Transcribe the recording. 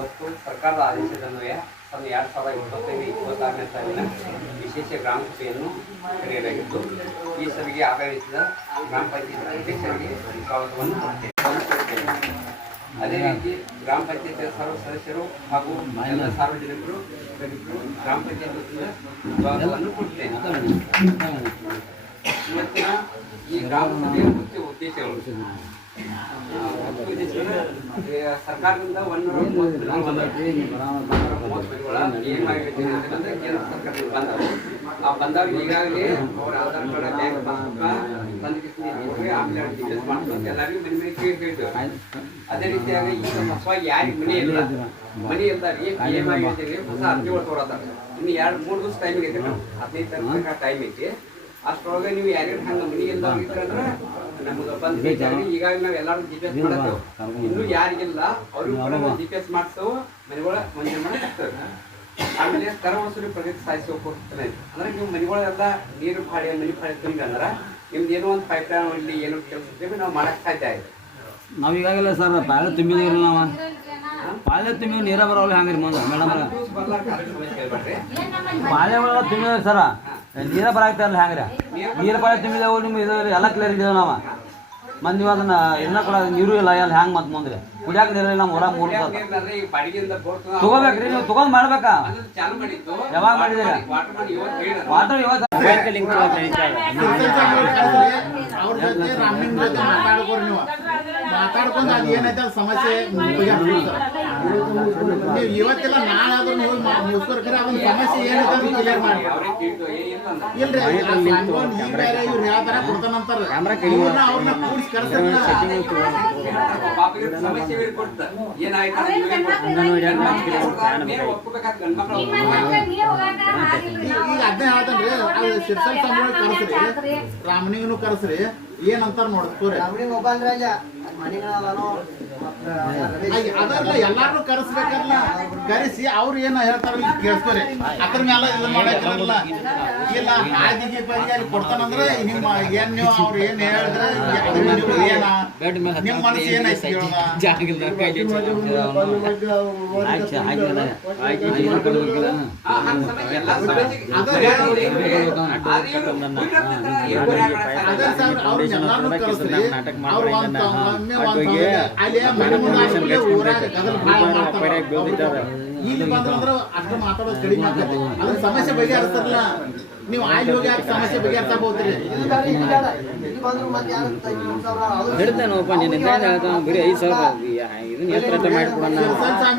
ಇವತ್ತು ಸರ್ಕಾರದ ಆದೇಶದನ್ವಯ 2025-26ನೇ ಸಾಲಿನ ವಿಶೇಷ ಗ್ರಾಮ ಸಭೆಯನ್ನು ಕರೆಯಲಾಗಿತ್ತು. ಈ ಸಭೆಗೆ ಆಗಮಿಸಿದ ಗ್ರಾಮ ಪಂಚಾಯತ್ ಅಧ್ಯಕ್ಷರಿಗೆ ಸ್ವಾಗತವನ್ನು ಕೊಡುತ್ತೇನೆ. ಅದೇ ರೀತಿ ಗ್ರಾಮ ಪಂಚಾಯತ್ ಸರ್ವ ಸದಸ್ಯರು ಹಾಗೂ ಎಲ್ಲ ಸಾರ್ವಜನಿಕರು ಗ್ರಾಮ ಪಂಚಾಯತ್ ವತಿಯಿಂದ ಸ್ವಾಗತವನ್ನು ಕೊಡುತ್ತೇನೆ. ಇವತ್ತಿನ ಈ ಗ್ರಾಮ ಸಭೆಯ ಮುಖ್ಯ ಉದ್ದೇಶಗಳು ಸರ್ಕಾರದಿಂದ 130 ಮನೆಗಳ ಕೇಂದ್ರ ಸರ್ಕಾರದಿಂದ ಬಂದವು. ಆ ಬಂದಾಗ ಈಗಾಗಲೇ ಅವರ ಆಧಾರ್ ಕಾರ್ಡ್ ಬ್ಯಾಂಕ್ ಪಾಸ್ಬುಕ್ ಆಮೇಲೆ ಡಿಟೇಲ್ಸ್ ಮಾಡ್ಕೊಂಡು ಎಲ್ಲರಿಗೂ ಮನೆ ಮನೆ ಕೇಳಿದ್ದೇವೆ. ಅದೇ ರೀತಿಯಾಗಿ ಈಗ ಹೊಸವಾಗಿ ಯಾರಿಗೆ ಮನೆ ಇಲ್ದಾರಿ PMI ಯೋಜನೆಗೆ ಹೊಸ ಅರ್ಜಿಗಳು ತಗೊಳತಾರೆ. ಇನ್ನು 2-3 ದಿವಸ ಟೈಮಿಂಗ್ ಐತೆ, 15 ತಾರೀಕು ಟೈಮ್ ಐತಿ. ಅಷ್ಟರೊಳಗೆ ನೀವು ಯಾರ್ಯಾರು ಹಂಗೆ ಮನೆ ಇಲ್ದವ್ರಿದ್ರೆ ನಮ್ಗೆ ಬಂದು ಬೇಕಾಗಿ ಈಗಾಗಲೇ ನಾವು ಎಲ್ಲರೂ GPS ಮಾಡತ್ತೇವೆ. ಇನ್ನೂ ಯಾರಿಗಿಲ್ಲ ಅವ್ರಿಗೂ ಕೂಡ GPS ಮಾಡಿಸ್ತೇವೆ, ಮನೆಗಳ ಮಂಜೂರು ಮಾಡಿ ಹಾಕ್ತೇವೆ. ಆಮೇಲೆ ಕರ ವಸೂಲಿ ಪ್ರಗತಿ ಸಾಧಿಸಿ ಹೋಗ್ತಾನೆ. ಅಂದ್ರೆ ನೀವು ಮನೆಗಳೆಲ್ಲ ನೀರು ಮನೆ ಫಾಡಿ ತುಂಬಿದ್ರೆ ಅಂದ್ರೆ ನಿಮ್ದು ಏನೋ ಒಂದು ಪೈಪ್ಲೈನ್ ಇಲ್ಲಿ ಏನೋ ಕೆಲಸ ನಾವು ಮಾಡಕ್ಕೆ ಸಾಧ್ಯ ಆಯ್ತು. ನಾವು ಈಗಾಗಲೇ ಸರ್ ಪಾಳೆ ತುಂಬಿದಿರಲ್ಲ, ನಾವು ಪಾಳೆ ತುಂಬಿ ನೀರ ಬರೋಲ್ಲ ಹಂಗ್ರಿ ಮುಂದೆ ಮೇಡಮ್ ಪಾಳೆ ಒಳಗೆ ತುಂಬಿದ್ರಿ ಸರ ನೀರ ಬರಾಕ್ತಾರಲ್ಲ ಹ್ಯಾಂಗ್ರಿ ನೀರು ಪಾಳೆ ತುಂಬಿದೆವು. ನಿಮ್ಗೆ ಇದು ಎಲ್ಲ ಕ್ಲಿಯರ್ ಇದ್ದೇವೆ ನಾವು ಮಂದಿ ಅದನ್ನ ಎಲ್ಲ ಕೂಡ ನೀರು ಇಲ್ಲ ಎಲ್ಲ ಹ್ಯಾಂಗ್ ಮತ್ ಮುಂದ್ರಿ ಕುಡಿಯಾಕ ನೀರಿಲ್ಲ ನಮ್ಮ ಹೊರ 3 ತಗೋಬೇಕ್ರಿ. ನೀವು ತಗೊಂಡ್ ಮಾಡ್ಬೇಕಾ? ಯಾವಾಗ ಮಾಡಿದಿರ? ವಾಟರ್ ಇವತ್ತು ಮಾತಾಡ್ಕೊಂಡು ಅದು ಏನೈತೆ ಅದು ಸಮಸ್ಯೆ ನೀವು ಇವತ್ತೆಲ್ಲ ನಾನಾದ್ರೂ ಮುಸ್ಕರ್ಕರ ಅದನ್ನ ಸಮಸ್ಯೆ ಏನೈತೆ ಅದು ಕ್ಲಿಯರ್ ಮಾಡಿ. ಇಲ್ರಿ ಇವ್ರು ಯಾವ ತರ ಕೊಡ್ತಾನಂತಾರ ಅವ್ರನ್ನ ಕೂಡಿಸಿ ಕರ್ಸ್ತಾರ. ಈಗ ಅದನ್ನೇ ಹೇಳ್ತಾನ್ರಿ, ಅದು ಶಿರ್ಸಲ್ ಸಂಬಳ ಕರ್ಸ್ರಿ, ರಾಮನಿಗನು ಕರ್ಸ್ರಿ, ಏನಂತಾರ ನೋಡ್ಕೋರಿ. ಅದಲ್ಲ ಎಲ್ಲಾರು ಕರೆಸ್ಬೇಕಲ್ಲ, ಕರೆಸಿ ಅವ್ರು ಏನ ಹೇಳ್ತಾರ ಕೇಳಿಸ್ಕೋರಿ. ಅದ್ರ ಮೇಲೆ ಇದನ್ನ ಮಾಡಕ್ಕಿರಲ್ಲ. ಇಲ್ಲ ಹಾದಿಗೆ ಬರಿಗೆ ಅಲ್ಲಿ ಕೊಡ್ತಾನಂದ್ರೆ ನಿಮ್ಮ ಏನ್ ನೀವು ಅವ್ರು ಏನ್ ಹೇಳಿದ್ರೆ ಏನ ನಿಮ್ಮ ಮನಸ್ಸು ಏನೈತಿ ಹೇಳೋಣ. ಅವ್ರು ಎಲ್ಲಾರು ಕರೆಸ್ರಿ, ಅವ್ರು ಇಲ್ಲಿ ಬಂದ್ರೆ ಅಷ್ಟು ಮಾತಾಡೋದು ಕಡಿಮೆ ಆಗ್ತದೆ. ಅದ್ರ ಸಮಸ್ಯೆ ಬಗೆಹರಿಸ್ತಾರಲ್ಲ, ನೀವು ಆಯ್ತು ಹೋಗಿ ಸಮಸ್ಯೆ ಬಗೆಹರ್ತಾ ಹೋಗ್ತೀರಿ. ಹೇಳ್ತೇನೆ ಬರೀ 5,000 ಇದನ್ನ ಮಾಡಿಕೊಡೋಣ.